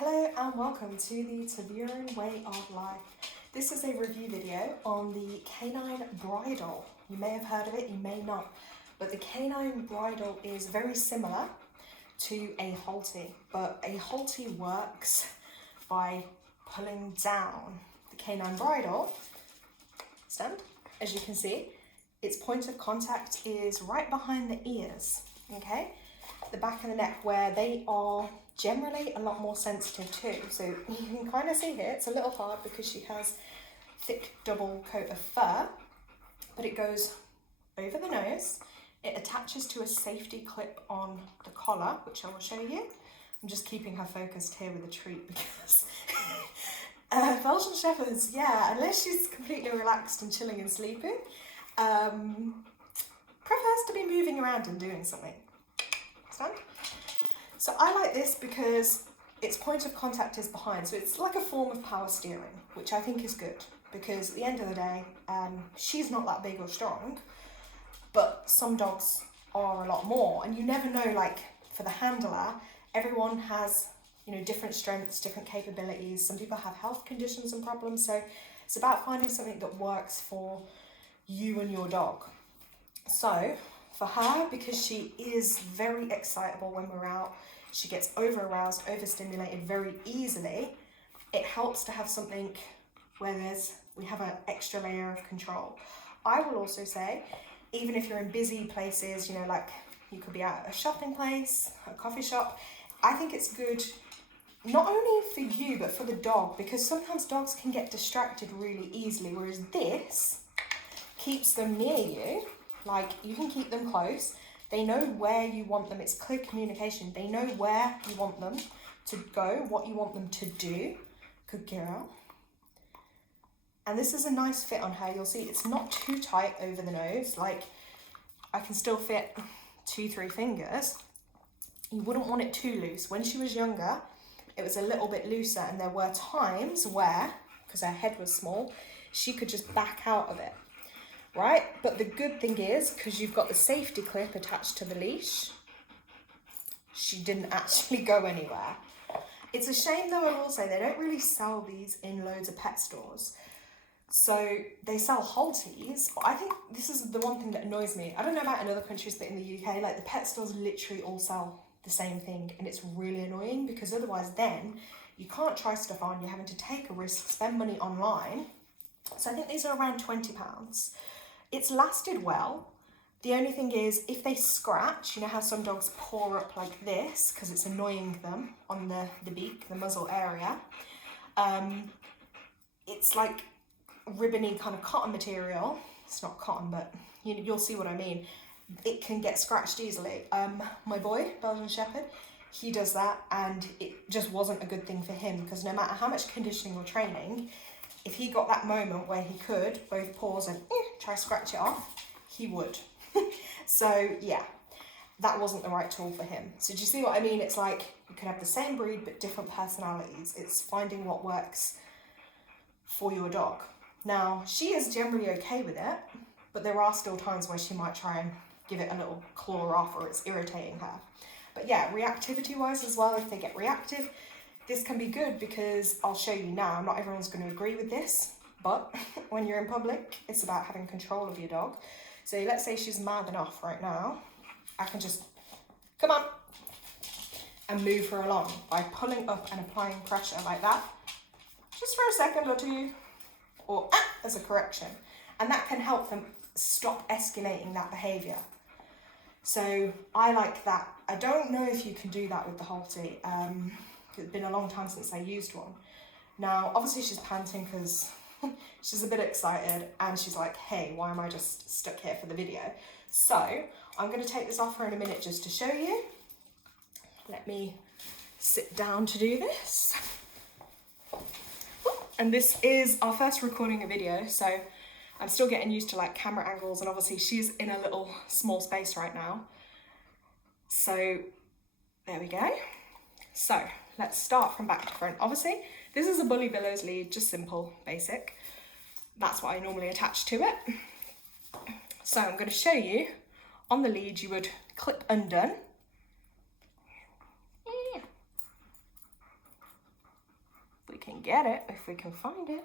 Hello and welcome to the Taburan Way of Life. This is a review video on the K9 Bridle. You may have heard of it, you may not, but the K9 Bridle is very similar to a Halti, but a Halti works by pulling down. The K9 Bridle, stand, as you can see, its point of contact is right behind the ears, okay? The back of the neck, where they are generally a lot more sensitive too. So you can kind of see here, it's a little hard because she has thick double coat of fur, but it goes over the nose. It attaches to a safety clip on the collar, which I will show you. I'm just keeping her focused here with a treat because Belgian Shepherds, yeah, unless she's completely relaxed and chilling and sleeping, prefers to be moving around and doing something. Stand. So I like this because its point of contact is behind, so it's like a form of power steering, which I think is good because at the end of the day, she's not that big or strong, but some dogs are a lot more, and you never know, like for the handler, everyone has, you know, different strengths, different capabilities. Some people have health conditions and problems, so it's about finding something that works for you and your dog. So for her, because she is very excitable when we're out, she gets over-aroused, overstimulated very easily, it helps to have something where we have an extra layer of control. I will also say, even if you're in busy places, you know, like you could be at a shopping place, a coffee shop, I think it's good not only for you, but for the dog, because sometimes dogs can get distracted really easily, whereas this keeps them near you. Like, you can keep them close. They know where you want them. It's clear communication. They know where you want them to go, what you want them to do. Good girl. And this is a nice fit on her. You'll see it's not too tight over the nose. Like, I can still fit 2-3 fingers. You wouldn't want it too loose. When she was younger, it was a little bit looser, and there were times where, because her head was small, she could just back out of it. Right, but the good thing is, because you've got the safety clip attached to the leash, she didn't actually go anywhere. It's a shame though, I will say, they don't really sell these in loads of pet stores. So they sell Haltis, but I think this is the one thing that annoys me. I don't know about in other countries, but in the UK, like the pet stores literally all sell the same thing, and it's really annoying because otherwise then you can't try stuff on, you're having to take a risk, spend money online. So I think these are around £20. It's lasted well. The only thing is, if they scratch, you know how some dogs paw up like this because it's annoying them on the beak, the muzzle area. It's like ribbony kind of cotton material. It's not cotton, but you'll see what I mean. It can get scratched easily. My boy, Belgian Shepherd, he does that, and it just wasn't a good thing for him because no matter how much conditioning or training, if he got that moment where he could both pause and try to scratch it off, he would. So yeah, that wasn't the right tool for him. So do you see what I mean? It's like you could have the same breed but different personalities. It's finding what works for your dog. Now, she is generally okay with it, but there are still times where she might try and give it a little claw off, or it's irritating her. But yeah, reactivity wise as well, if they get reactive, this can be good because I'll show you now, not everyone's going to agree with this, but when you're in public, it's about having control of your dog. So let's say she's mouthing off right now. I can just, come on, and move her along by pulling up and applying pressure like that, just for a second or two, or as a correction. And that can help them stop escalating that behavior. So I like that. I don't know if you can do that with the Halti. It's been a long time since I used one. Now, obviously she's panting because she's a bit excited and she's like, hey, why am I just stuck here for the video? So I'm going to take this off her in a minute just to show you. Let me sit down to do this. And this is our first recording a video, so I'm still getting used to like camera angles, and obviously she's in a little small space right now. So there we go. So let's start from back to front. Obviously, this is a Bully Billows lead, just simple, basic. That's what I normally attach to it. So I'm going to show you, on the lead you would clip undone. we can get it, if we can find it.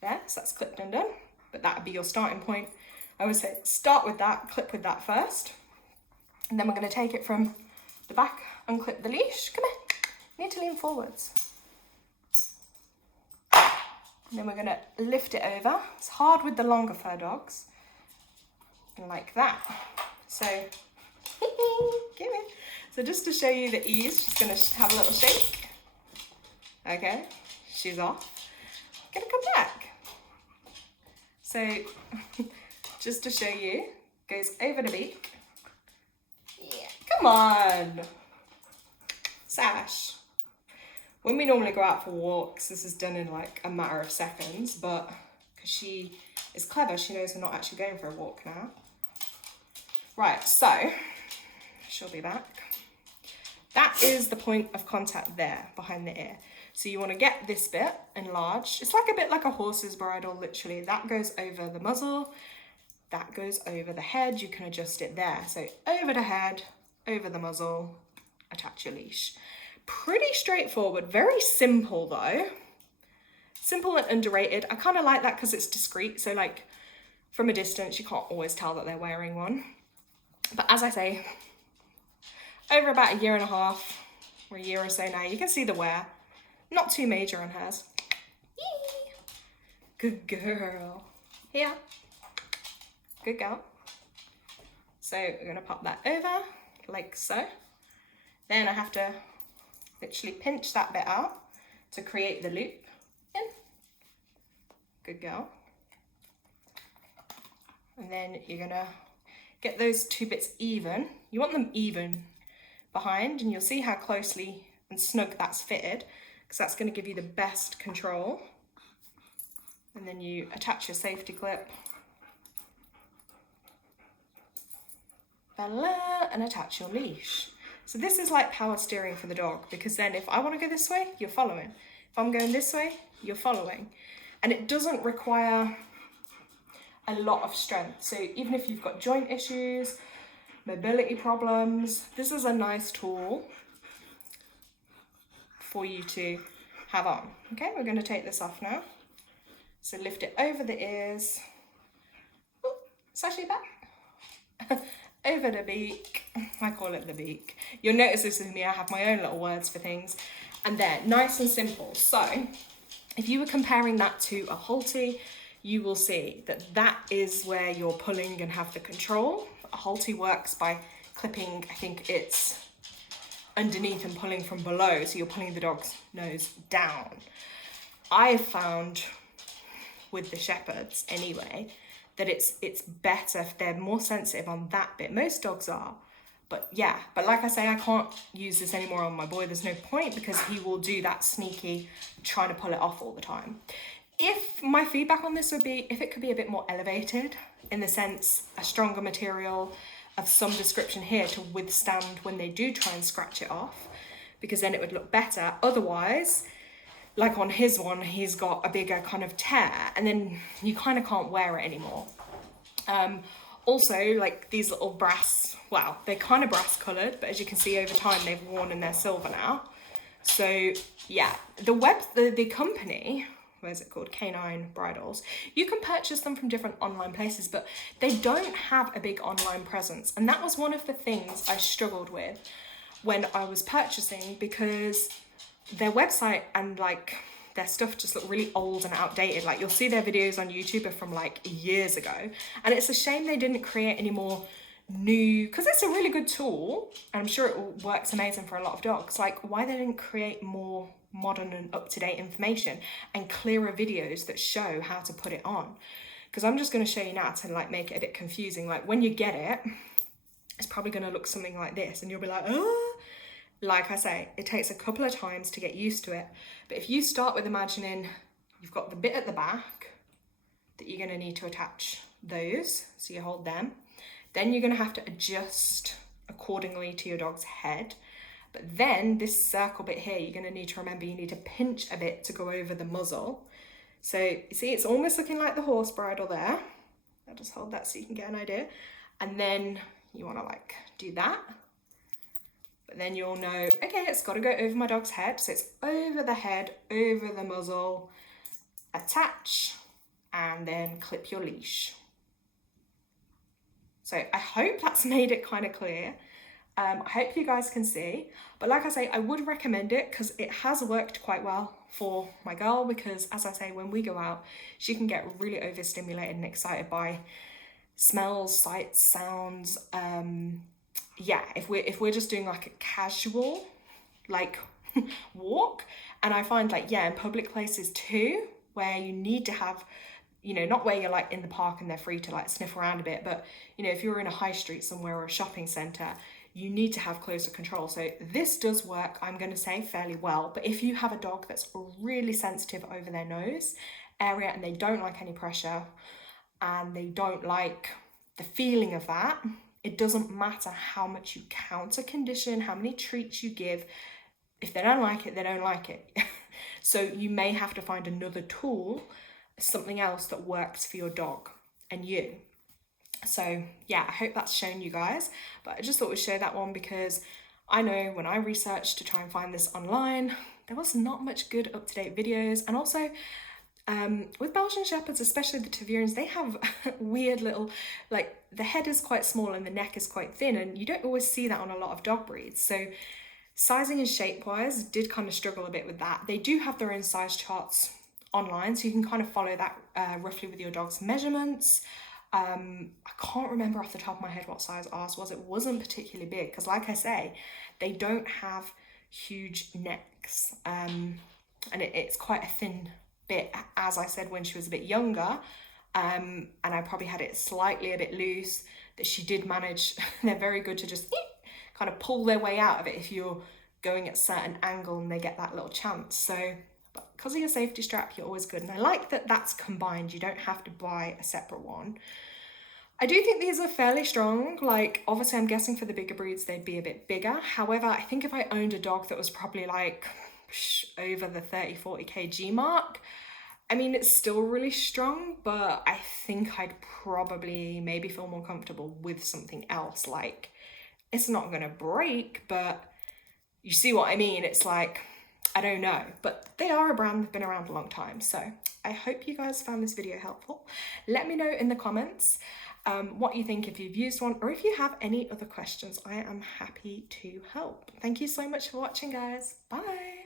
There, so that's clipped and done, but that would be your starting point. I would say start with that, clip with that first, and then we're going to take it from the back, unclip the leash. Come here, you need to lean forwards. And then we're going to lift it over. It's hard with the longer fur dogs, and like that. So, give it. So just to show you the ease, she's going to have a little shake. Okay, she's off. Gonna come back. So, just to show you, goes over the beak. Yeah, come on. Sash. When we normally go out for walks, this is done in like a matter of seconds, but because she is clever, she knows we're not actually going for a walk now. Right, so, she'll be back. That is the point of contact there, behind the ear. So you want to get this bit enlarged. It's like a bit like a horse's bridle, literally. That goes over the muzzle, that goes over the head. You can adjust it there. So over the head, over the muzzle, attach your leash. Pretty straightforward, very simple though. Simple and underrated. I kind of like that because it's discreet. So like from a distance, you can't always tell that they're wearing one. But as I say, over about a year and a half or a year or so now, you can see the wear. Not too major on hers. Yee. Good girl. Here. Good girl. So we're going to pop that over like so. Then I have to literally pinch that bit out to create the loop in. Good girl. And then you're going to get those two bits even. You want them even behind, and you'll see how closely and snug that's fitted, because that's going to give you the best control. And then you attach your safety clip. Voila, and attach your leash. So this is like power steering for the dog, because then if I want to go this way, you're following. If I'm going this way, you're following. And it doesn't require a lot of strength. So even if you've got joint issues, mobility problems, this is a nice tool for you to have on. Okay, we're going to take this off now. So lift it over the ears. Ooh, it's actually back. Over the beak. I call it the beak. You'll notice this with me, I have my own little words for things. And they're nice and simple. So if you were comparing that to a Halti, you will see that that is where you're pulling and have the control. A Halti works by clipping, I think it's underneath and pulling from below, so you're pulling the dog's nose down. I've found with the shepherds anyway that it's better if they're more sensitive on that bit. Most dogs are, but yeah, but like I say, I can't use this anymore on my boy. There's no point, because he will do that sneaky trying to pull it off all the time. If my feedback on this would be, if it could be a bit more elevated, in the sense a stronger material of some description here to withstand when they do try and scratch it off, because then it would look better. Otherwise, like on his one, he's got a bigger kind of tear, and then you kind of can't wear it anymore. Also, like these little brass, well, they're kind of brass coloured, but as you can see over time, they've worn and they're silver now. So yeah, the company, where's it called? K9 Bridles. You can purchase them from different online places, but they don't have a big online presence. And that was one of the things I struggled with when I was purchasing, because their website and like their stuff just look really old and outdated. Like you'll see their videos on YouTube are from like years ago. And it's a shame they didn't create any more new, because it's a really good tool. And I'm sure it works amazing for a lot of dogs. Like why they didn't create more modern and up-to-date information and clearer videos that show how to put it on. Because I'm just going to show you now to like make it a bit confusing. Like when you get it, it's probably going to look something like this and you'll be like, oh. Like I say, it takes a couple of times to get used to it. But if you start with imagining you've got the bit at the back that you're going to need to attach those, so you hold them, then you're going to have to adjust accordingly to your dog's head. But then this circle bit here, you're going to need to remember you need to pinch a bit to go over the muzzle. So you see, it's almost looking like the horse bridle there. I'll just hold that so you can get an idea. And then you want to like do that. but then you'll know, okay, it's got to go over my dog's head. So it's over the head, over the muzzle, attach, and then clip your leash. So I hope that's made it kind of clear. I hope you guys can see, but like I say, I would recommend it because it has worked quite well for my girl, because as I say, when we go out, she can get really overstimulated and excited by smells, sights, sounds. Yeah, if we're just doing like a casual like walk, and I find like, yeah, in public places too, where you need to have, you know, not where you're like in the park and they're free to like sniff around a bit, but you know, if you're in a high street somewhere or a shopping centre, you need to have closer control. So this does work, I'm going to say, fairly well. But if you have a dog that's really sensitive over their nose area and they don't like any pressure and they don't like the feeling of that, it doesn't matter how much you counter condition, how many treats you give. If they don't like it, they don't like it. So you may have to find another tool, something else that works for your dog and you. So yeah, I hope that's shown you guys, but I just thought we'd share that one because I know when I researched to try and find this online, there was not much good up-to-date videos. And also with Belgian Shepherds, especially the Tervuurens, they have weird little, like the head is quite small and the neck is quite thin, and you don't always see that on a lot of dog breeds. So sizing and shape wise did kind of struggle a bit with that. They do have their own size charts online, so you can kind of follow that roughly with your dog's measurements. I can't remember off the top of my head what size ours was. It wasn't particularly big because, like I say, they don't have huge necks, and it's quite a thin bit, as I said, when she was a bit younger, and I probably had it slightly a bit loose, that she did manage. They're very good to just kind of pull their way out of it if you're going at a certain angle and they get that little chance. So but because of your safety strap, you're always good. And I like that that's combined. You don't have to buy a separate one. I do think these are fairly strong. Like, obviously, I'm guessing for the bigger breeds, they'd be a bit bigger. However, I think if I owned a dog that was probably like over the 30, 40 kg mark, I mean, it's still really strong, but I think I'd probably maybe feel more comfortable with something else. Like, it's not going to break, but you see what I mean? It's like, I don't know, but they are a brand that's been around a long time. So I hope you guys found this video helpful. Let me know in the comments what you think, if you've used one, or if you have any other questions. I am happy to help. Thank you so much for watching, guys. Bye.